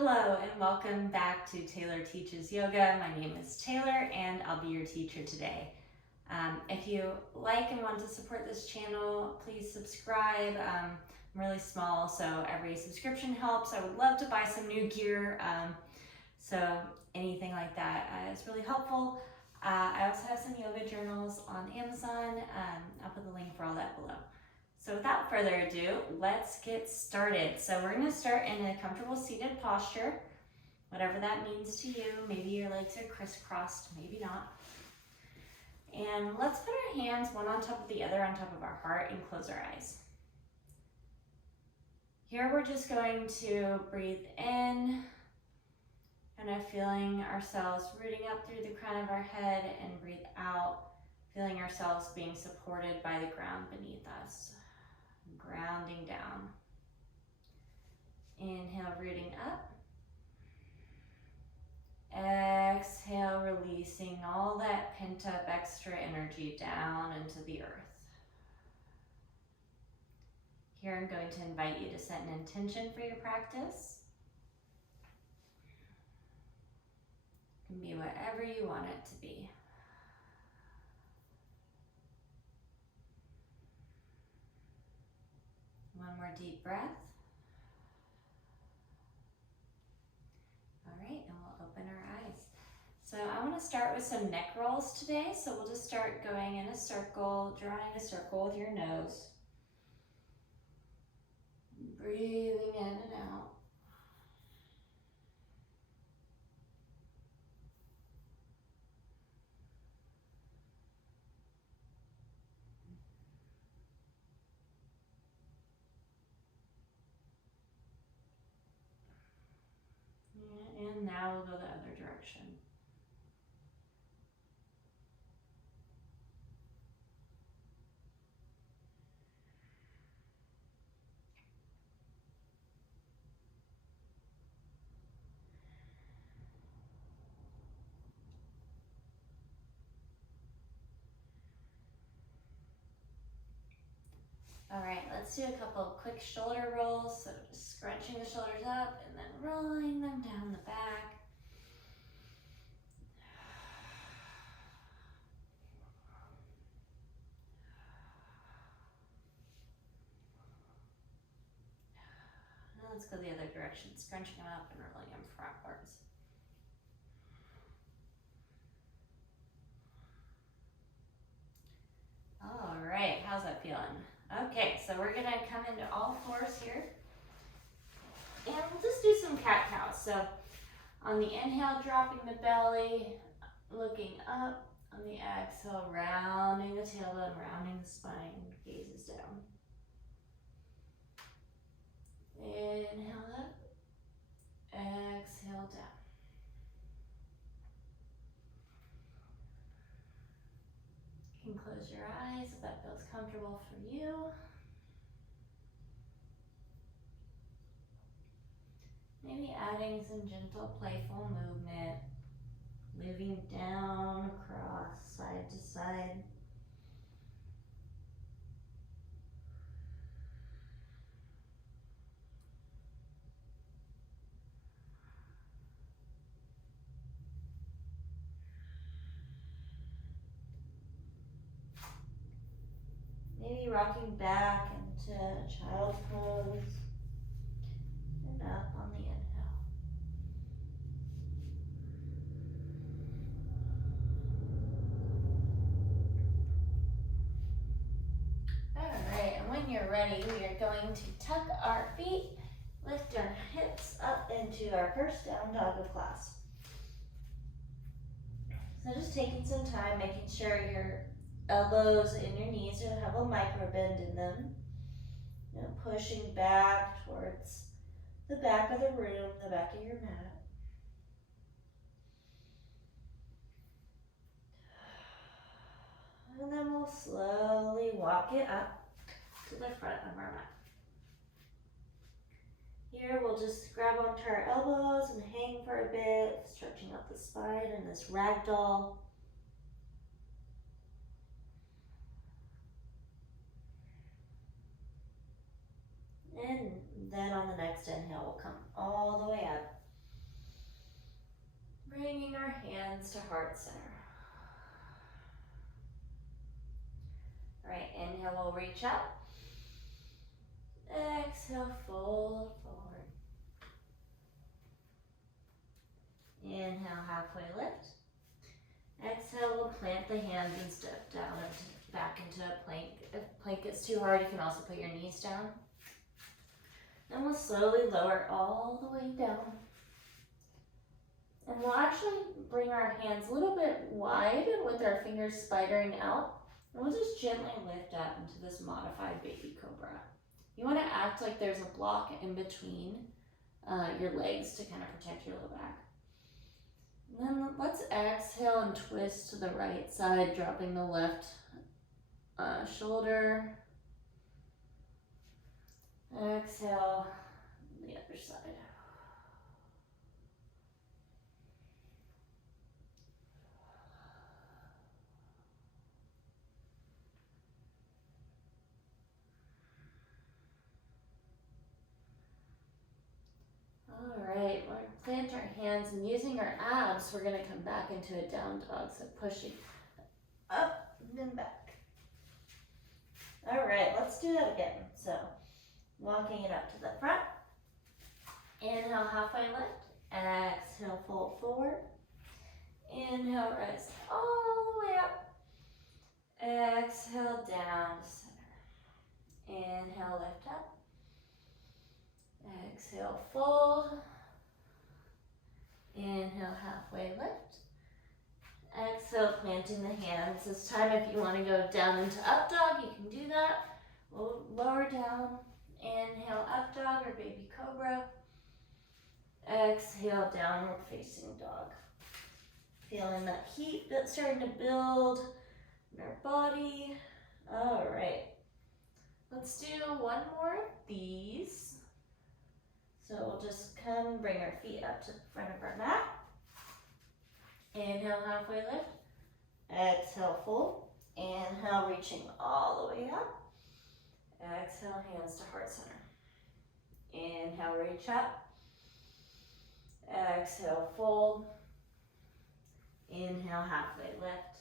Hello and welcome back to Taylor Teaches Yoga. My name is Taylor and I'll be your teacher today. If you like and want to support this channel, please subscribe. I'm really small, so every subscription helps. I would love to buy some new gear, so anything like that is really helpful. I also have some yoga journals on Amazon. I'll put the link for all that below. So without further ado, let's get started. So we're gonna start in a comfortable seated posture, whatever that means to you. Maybe your legs are crisscrossed, maybe not. And let's put our hands one on top of the other on top of our heart and close our eyes. Here we're just going to breathe in, kind of feeling ourselves rooting up through the crown of our head, and breathe out, feeling ourselves being supported by the ground beneath us. Grounding down. Inhale, rooting up. Exhale, releasing all that pent up extra energy down into the earth. Here I'm going to invite you to set an intention for your practice. It can be whatever you want it to be. One more deep breath. All right, and we'll open our eyes. So I want to start with some neck rolls today. So we'll just start going in a circle, drawing a circle with your nose. Breathing in and out. And now we'll go the other direction. All right, let's do a couple of quick shoulder rolls. So just scrunching the shoulders up and then rolling them down the back. Now let's go the other direction, scrunching them up and rolling them frontwards. All right, how's that feeling? Okay, so we're gonna come into all fours here. And we'll just do some cat-cows. So on the inhale, dropping the belly, looking up. On the exhale, rounding the tailbone, rounding the spine, gazes down. Inhale up, exhale down. You can close your eyes if that feels comfortable for you. Maybe adding some gentle, playful movement, moving down, across, side to side. Maybe rocking back into child pose and up on the inhale. Alright, and when you're ready, we are going to tuck our feet, lift our hips up into our first down dog of class. So just taking some time, making sure your elbows and your knees don't have a micro bend in them. You know, pushing back towards the back of the room, the back of your mat. And then we'll slowly walk it up to the front of our mat. Here we'll just grab onto our elbows and hang for a bit, stretching out the spine in this ragdoll. And then on the next inhale, we'll come all the way up. Bringing our hands to heart center. All right, inhale, we'll reach up. Exhale, fold forward. Inhale, halfway lift. Exhale, we'll plant the hands and step down and back into a plank. If plank gets too hard, you can also put your knees down. And we'll slowly lower all the way down. And we'll actually bring our hands a little bit wide with our fingers spidering out. And we'll just gently lift up into this modified baby cobra. You want to act like there's a block in between your legs to kind of protect your low back. And then let's exhale and twist to the right side, dropping the left shoulder. Exhale, the other side. All right, we're going to plant our hands and using our abs, we're going to come back into a down dog, so pushing up and then back. All right, let's do that again. So walking it up to the front. Inhale, halfway lift. Exhale, fold forward. Inhale, rise all the way up. Exhale, down to center. Inhale, lift up. Exhale, fold. Inhale, halfway lift. Exhale, planting the hands. This time, if you want to go down into up dog, you can do that. We'll lower down. Inhale, up dog or baby cobra. Exhale, downward facing dog. Feeling that heat that's starting to build in our body. All right. Let's do one more of these. So we'll just come and bring our feet up to the front of our mat. Inhale, halfway lift. Exhale, fold. Inhale, reaching all the way up. Exhale, hands to heart center. Inhale, reach up. Exhale, fold. Inhale, halfway lift.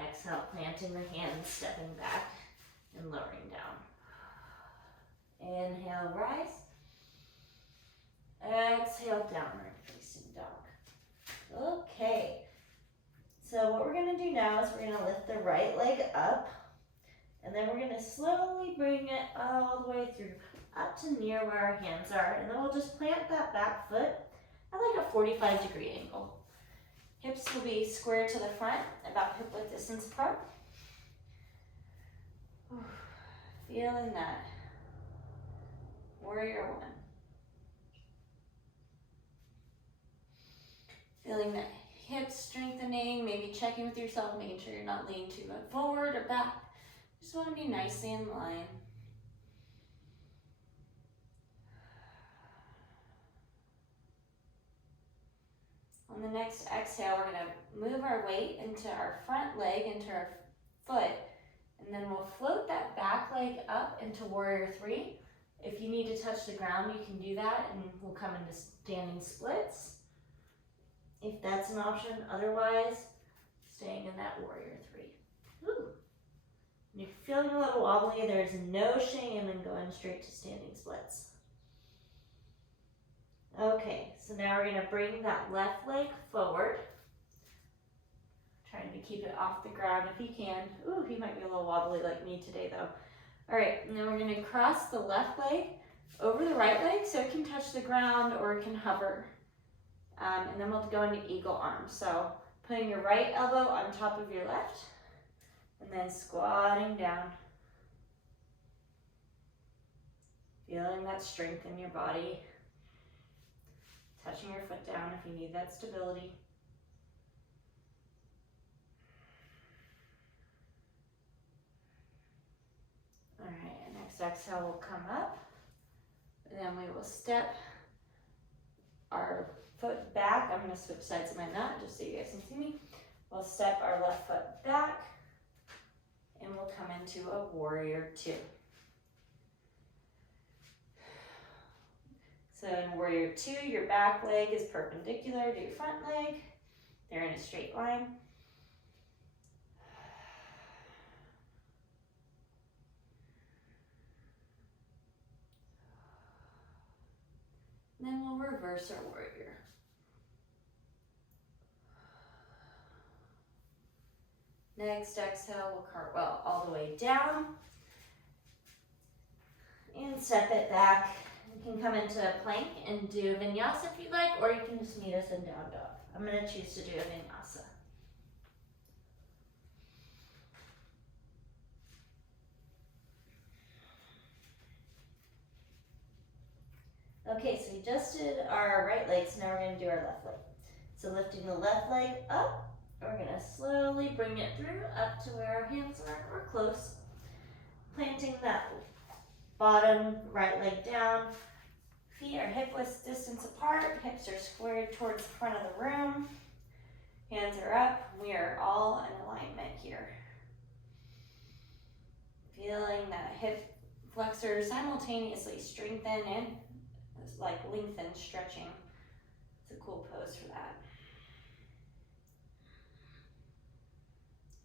Exhale, planting the hands, stepping back and lowering down. Inhale, rise. Exhale, downward facing dog. Okay, so what we're going to do now is we're going to lift the right leg up, and then we're going to slowly bring it all the way through up to near where our hands are, and then we'll just plant that back foot at like a 45-degree angle. Hips will be square to the front, about hip width distance apart. Feeling that. Warrior one. Feeling that hip strengthening, maybe checking with yourself, making sure you're not leaning too much forward or back. Just want to be nicely in line. On the next exhale, we're going to move our weight into our front leg, into our foot, and then we'll float that back leg up into warrior three. If you need to touch the ground, you can do that, and we'll come into standing splits if that's an option. Otherwise, staying in that warrior three. Ooh. If you're feeling a little wobbly, there's no shame in going straight to standing splits. Okay, so now we're going to bring that left leg forward. Trying to keep it off the ground if you can. Ooh, he might be a little wobbly like me today though. All right, and then we're going to cross the left leg over the right leg so it can touch the ground or it can hover. And then we'll go into eagle arms. So putting your right elbow on top of your left and then squatting down. Feeling that strength in your body. Touching your foot down if you need that stability. All right, next exhale will come up. And then we will step our foot back. I'm going to switch sides of my mat just so you guys can see me. We'll step our left foot back and we'll come into a warrior two. So in warrior two, your back leg is perpendicular to your front leg. They're in a straight line. Then we'll reverse our warrior. Next exhale, we'll cartwheel all the way down. And step it back. You can come into a plank and do vinyasa if you like, or you can just meet us in down dog. I'm going to choose to do a vinyasa. Okay, so we just did our right leg, so now we're going to do our left leg. So lifting the left leg up, we're going to slowly bring it through up to where our hands are, or close. Planting that bottom right leg down. Feet are hip width distance apart, hips are squared towards the front of the room. Hands are up, we are all in alignment here. Feeling that hip flexor simultaneously strengthen and like lengthen, stretching. It's a cool pose for that.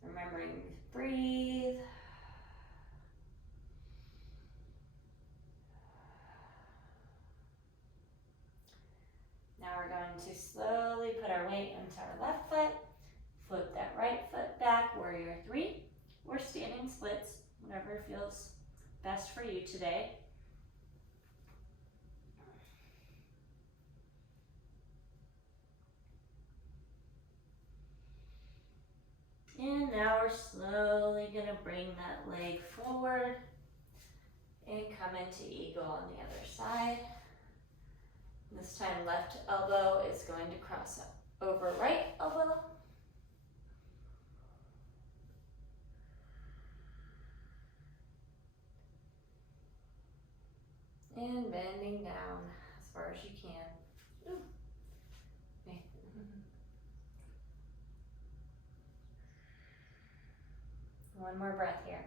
Remembering to breathe. Now we're going to slowly put our weight into our left foot, flip that right foot back, warrior three, or standing splits, whatever feels best for you today. And now we're slowly going to bring that leg forward and come into eagle on the other side. This time left elbow is going to cross up over right elbow. And bending down as far as you can. Ooh. Okay. One more breath here.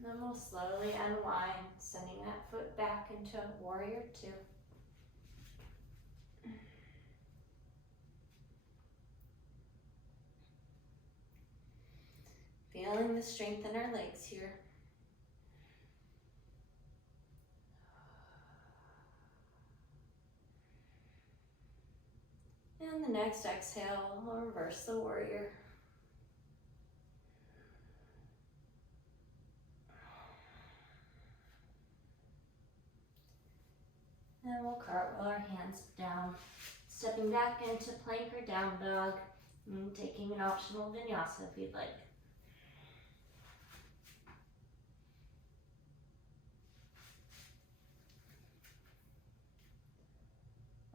Then we'll slowly unwind, sending that foot back into warrior two. Feeling the strength in our legs here. And the next exhale, we'll reverse the warrior. And we'll cartwheel our hands down, stepping back into plank or down dog, and taking an optional vinyasa if you'd like.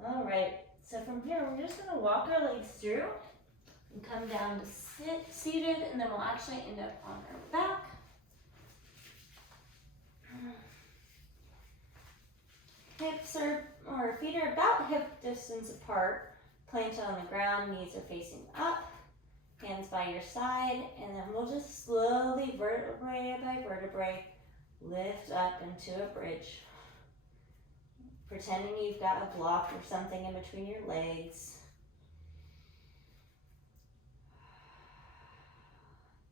All right, so from here, we're just gonna walk our legs through and come down to sit seated, and then we'll actually end up on our back. Hips or feet are about hip distance apart, planted on the ground, knees are facing up, hands by your side, and then we'll just slowly, vertebrae by vertebrae, lift up into a bridge. Pretending you've got a block or something in between your legs.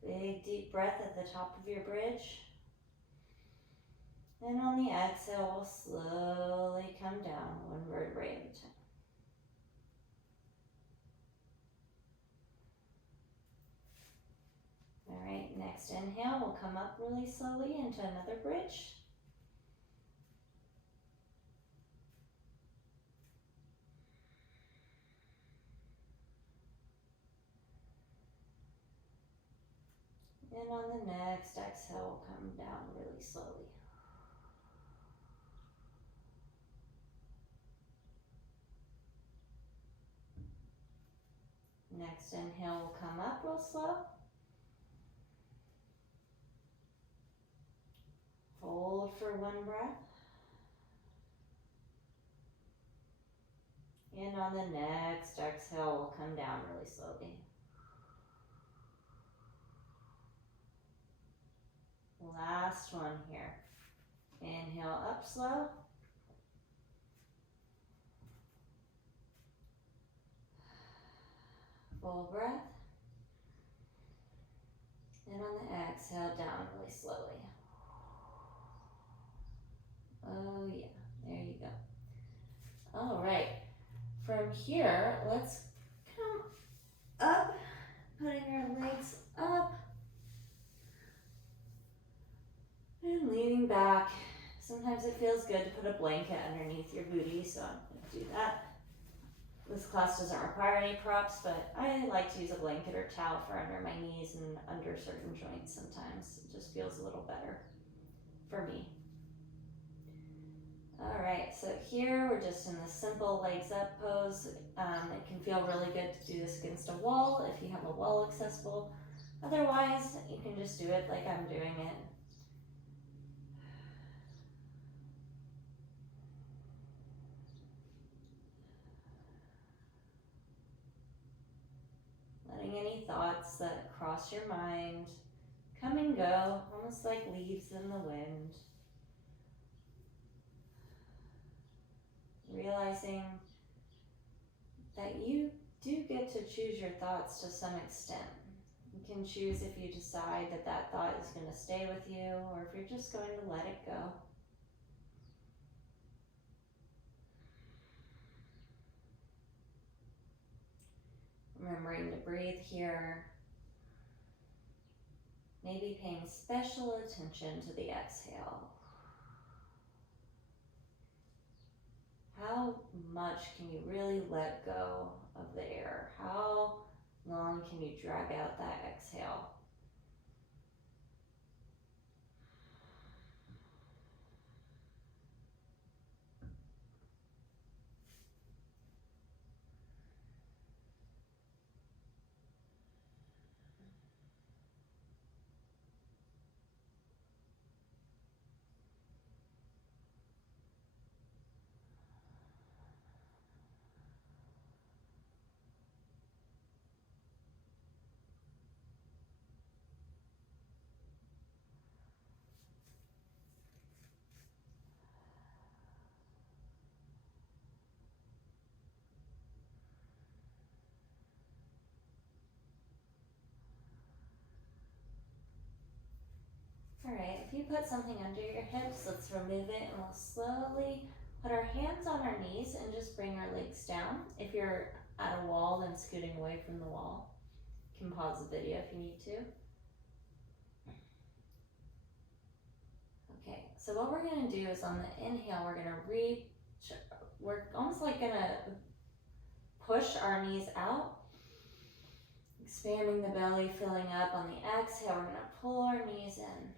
Big deep breath at the top of your bridge. And on the exhale, we'll slowly come down one vertebrae at a time. All right, next inhale, we'll come up really slowly into another bridge. And on the next exhale, we'll come down really slowly. Next inhale, we'll come up real slow. Hold for one breath. And on the next exhale, we'll come down really slowly. Last one here. Inhale up slow. Full breath. And on the exhale, down really slowly. Oh yeah, there you go. All right, from here, let's come up, putting our legs up and leaning back. Sometimes it feels good to put a blanket underneath your booty, so I'm gonna do that. This class doesn't require any props, but I like to use a blanket or towel for under my knees and under certain joints sometimes. It just feels a little better for me. All right, so here we're just in this simple legs up pose. It can feel really good to do this against a wall if you have a wall accessible. Otherwise, you can just do it like I'm doing it. Letting any thoughts that cross your mind come and go, almost like leaves in the wind. Realizing that you do get to choose your thoughts to some extent. You can choose if you decide that that thought is going to stay with you or if you're just going to let it go. Remembering to breathe here. Maybe paying special attention to the exhale. How much can you really let go of the air? How long can you drag out that exhale? All right, if you put something under your hips, let's remove it and we'll slowly put our hands on our knees and just bring our legs down. If you're at a wall, then scooting away from the wall. You can pause the video if you need to. Okay, so what we're gonna do is on the inhale, we're gonna reach, we're almost like gonna push our knees out, expanding the belly, filling up. On the exhale, we're gonna pull our knees in.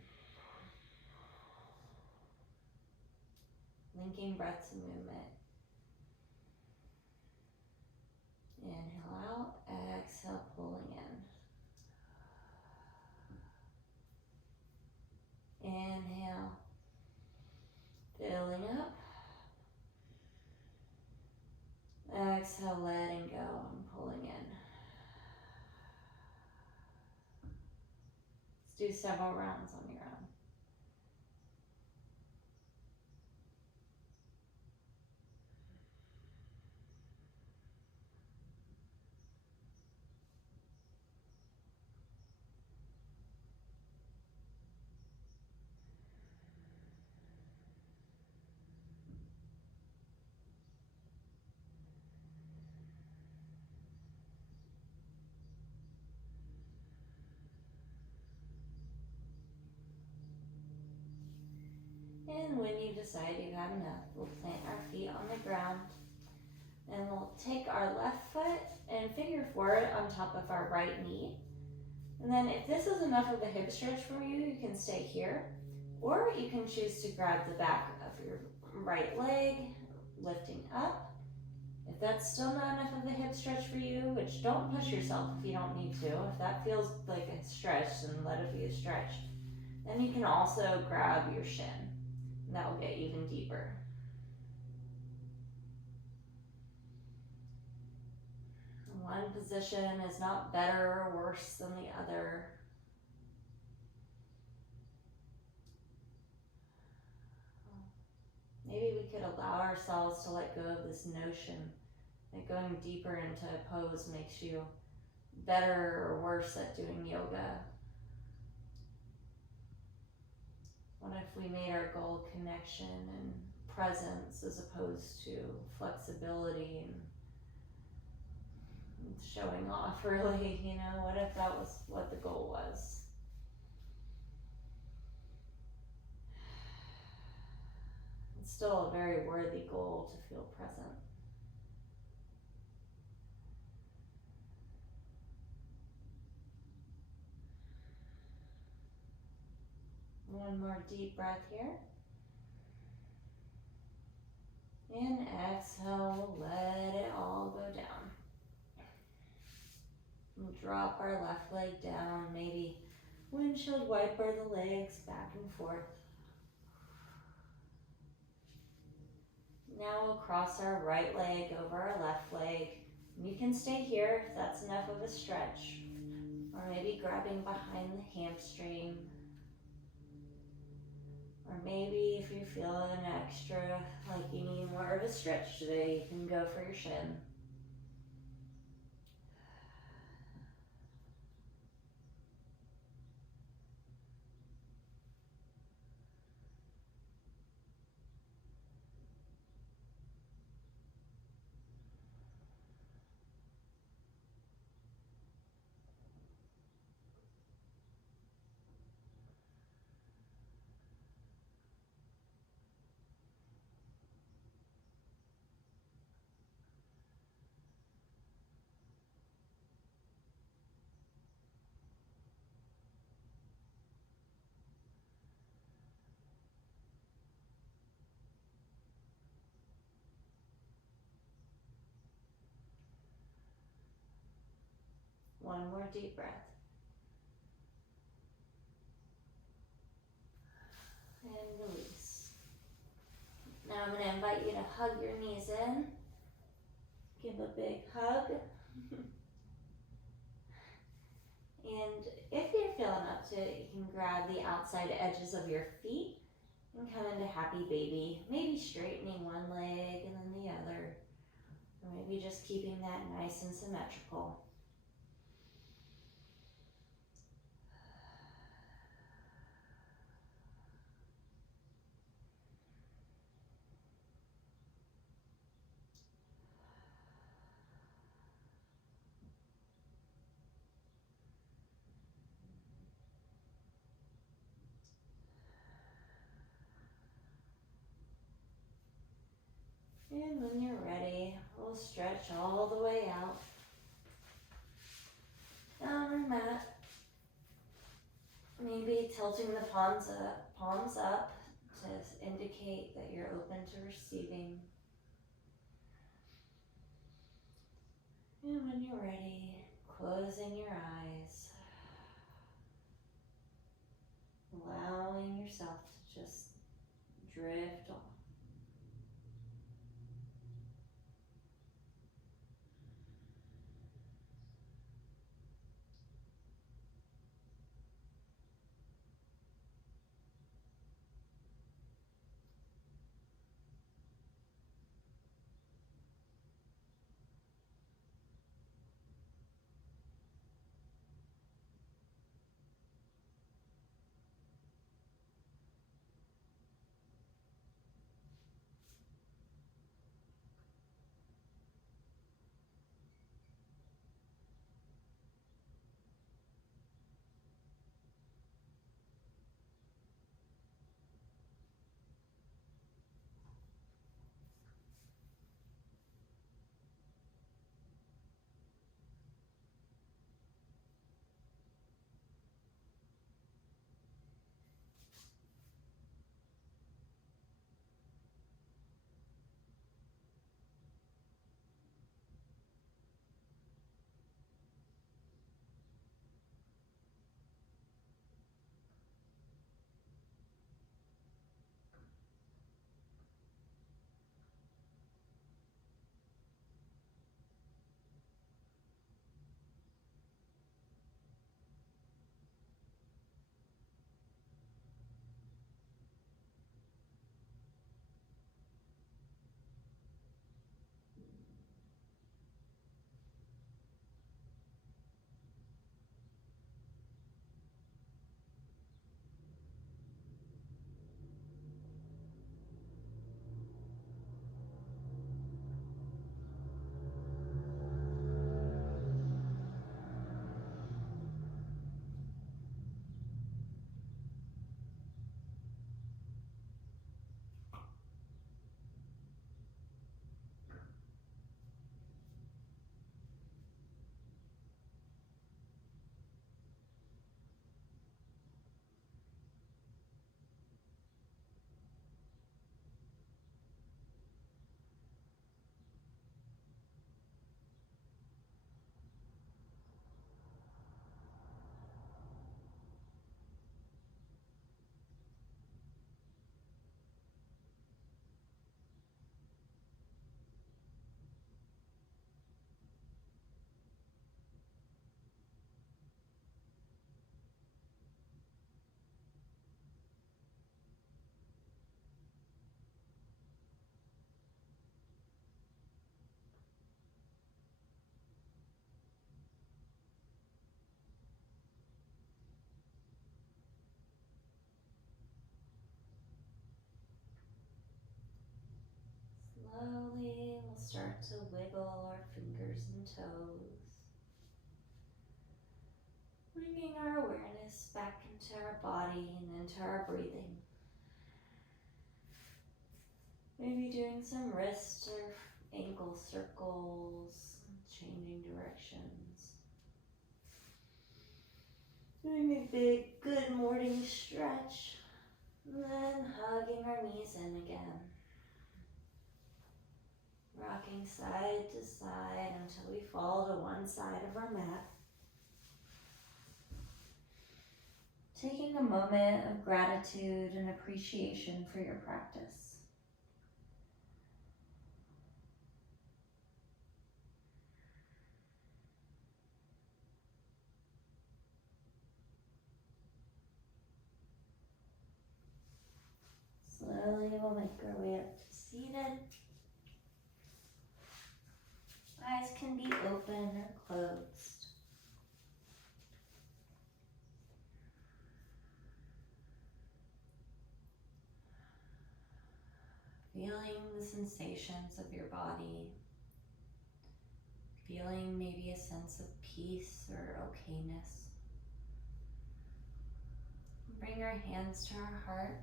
Linking breath to movement. Inhale out, exhale, pulling in. Inhale, filling up. Exhale, letting go and pulling in. Let's do several rounds on your own. And when you decide you've had enough, we'll plant our feet on the ground and we'll take our left foot and figure four it on top of our right knee. And then if this is enough of a hip stretch for you, you can stay here, or you can choose to grab the back of your right leg, lifting up. If that's still not enough of a hip stretch for you, which don't push yourself if you don't need to, if that feels like a stretch, then let it be a stretch. Then you can also grab your shin, and that will get even deeper. One position is not better or worse than the other. Maybe we could allow ourselves to let go of this notion that going deeper into a pose makes you better or worse at doing yoga. What if we made our goal connection and presence as opposed to flexibility and showing off, really? What if that was what the goal was? It's still a very worthy goal to feel present. One more deep breath here. And exhale, let it all go down. And drop our left leg down, maybe windshield wiper the legs back and forth. Now we'll cross our right leg over our left leg. You can stay here if that's enough of a stretch, or maybe grabbing behind the hamstring. Or maybe if you're feeling extra like you need more of a stretch today, you can go for your shin. One more deep breath. And release. Now I'm going to invite you to hug your knees in. Give a big hug. And if you're feeling up to it, you can grab the outside edges of your feet and come into happy baby. Maybe straightening one leg and then the other. Or maybe just keeping that nice and symmetrical. And when you're ready, we'll stretch all the way out. Down our mat. Maybe tilting the palms up to indicate that you're open to receiving. And when you're ready, closing your eyes, allowing yourself to just drift off. Slowly, we'll start to wiggle our fingers and toes, bringing our awareness back into our body and into our breathing. Maybe doing some wrist or ankle circles, changing directions. Doing a big good morning stretch, and then hugging our knees in again. Rocking side to side until we fall to one side of our mat. Taking a moment of gratitude and appreciation for your practice. Slowly we'll make our way up to seated. Eyes can be open or closed. Feeling the sensations of your body. Feeling maybe a sense of peace or okayness. Bring our hands to our heart.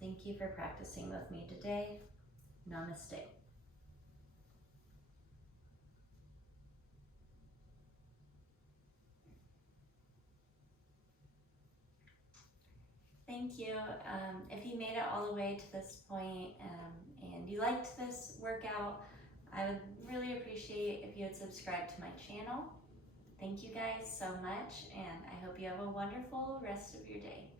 Thank you for practicing with me today. Namaste. Thank you. If you made it all the way to this point and you liked this workout, I would really appreciate if you would subscribe to my channel. Thank you guys so much, and I hope you have a wonderful rest of your day.